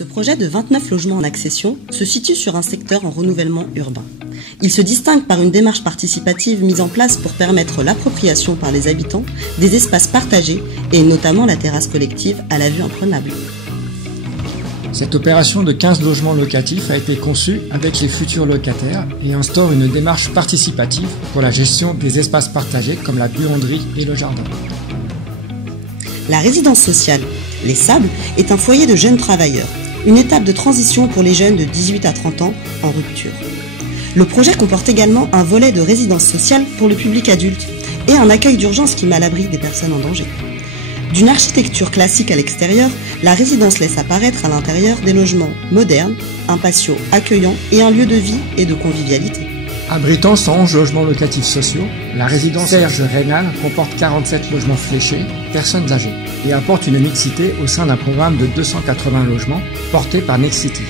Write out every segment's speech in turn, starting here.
Ce projet de 29 logements en accession se situe sur un secteur en renouvellement urbain. Il se distingue par une démarche participative mise en place pour permettre l'appropriation par les habitants des espaces partagés et notamment la terrasse collective à la vue imprenable. Cette opération de 15 logements locatifs a été conçue avec les futurs locataires et instaure une démarche participative pour la gestion des espaces partagés comme la buanderie et le jardin. La résidence sociale, Les Sables, est un foyer de jeunes travailleurs, une étape de transition pour les jeunes de 18 à 30 ans en rupture. Le projet comporte également un volet de résidence sociale pour le public adulte et un accueil d'urgence qui met à l'abri des personnes en danger. D'une architecture classique à l'extérieur, la résidence laisse apparaître à l'intérieur des logements modernes, un patio accueillant et un lieu de vie et de convivialité. Abritant 111 logements locatifs sociaux, la résidence Serge Rénal comporte 47 logements fléchés, personnes âgées, et apporte une mixité au sein d'un programme de 280 logements porté par Nexity.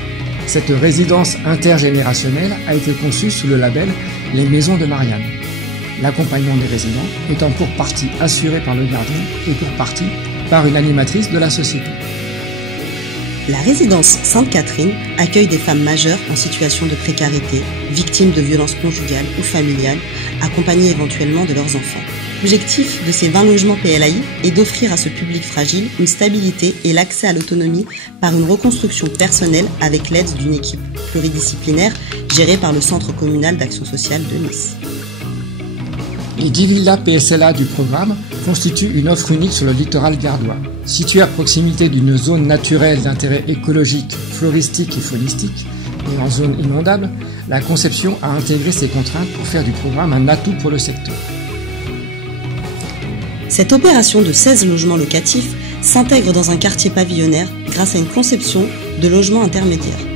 Cette résidence intergénérationnelle a été conçue sous le label Les Maisons de Marianne. L'accompagnement des résidents étant pour partie assuré par le gardien et pour partie par une animatrice de la société. La résidence Sainte-Catherine accueille des femmes majeures en situation de précarité, victimes de violences conjugales ou familiales, accompagnées éventuellement de leurs enfants. L'objectif de ces 20 logements PLAI est d'offrir à ce public fragile une stabilité et l'accès à l'autonomie par une reconstruction personnelle avec l'aide d'une équipe pluridisciplinaire gérée par le Centre communal d'action sociale de Nice. Les 10 villas PSLA du programme constituent une offre unique sur le littoral gardois. Située à proximité d'une zone naturelle d'intérêt écologique, floristique et faunistique, et en zone inondable, la conception a intégré ces contraintes pour faire du programme un atout pour le secteur. Cette opération de 16 logements locatifs s'intègre dans un quartier pavillonnaire grâce à une conception de logements intermédiaires.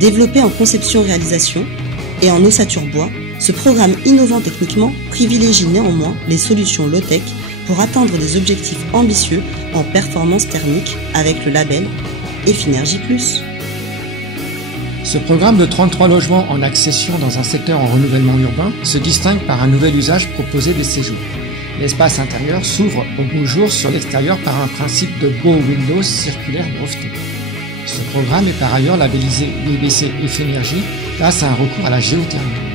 Développé en conception-réalisation et en ossature bois, ce programme innovant techniquement privilégie néanmoins les solutions low-tech pour atteindre des objectifs ambitieux en performance thermique avec le label Effinergie+. Ce programme de 33 logements en accession dans un secteur en renouvellement urbain se distingue par un nouvel usage proposé des séjours. L'espace intérieur s'ouvre au beau jour sur l'extérieur par un principe de beau windows circulaire breveté. Ce programme est par ailleurs labellisé BBC Effinergie grâce à un recours à la géothermie.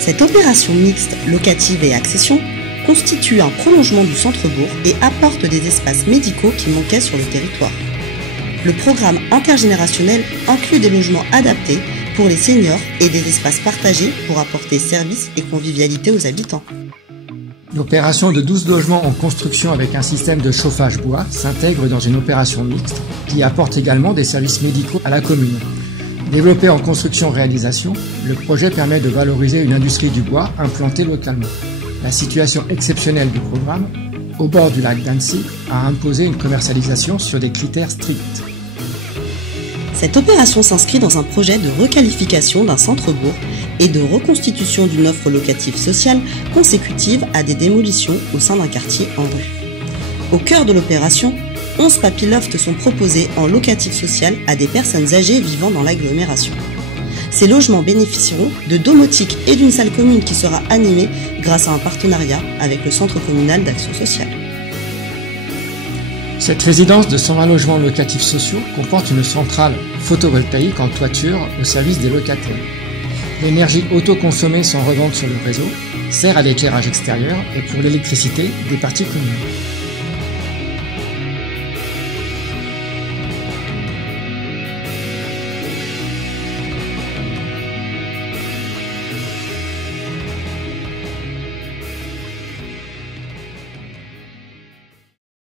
Cette opération mixte locative et accession constitue un prolongement du centre-bourg et apporte des espaces médicaux qui manquaient sur le territoire. Le programme intergénérationnel inclut des logements adaptés pour les seniors et des espaces partagés pour apporter services et convivialité aux habitants. L'opération de 12 logements en construction avec un système de chauffage bois s'intègre dans une opération mixte qui apporte également des services médicaux à la commune. Développé en construction-réalisation, le projet permet de valoriser une industrie du bois implantée localement. La situation exceptionnelle du programme, au bord du lac d'Annecy, a imposé une commercialisation sur des critères stricts. Cette opération s'inscrit dans un projet de requalification d'un centre-bourg et de reconstitution d'une offre locative sociale consécutive à des démolitions au sein d'un quartier en rue. Au cœur de l'opération, 11 papilofts sont proposés en locatif social à des personnes âgées vivant dans l'agglomération. Ces logements bénéficieront de domotique et d'une salle commune qui sera animée grâce à un partenariat avec le Centre communal d'action sociale. Cette résidence de 120 logements locatifs sociaux comporte une centrale photovoltaïque en toiture au service des locataires. L'énergie autoconsommée sans revente sur le réseau sert à l'éclairage extérieur et pour l'électricité des parties communes.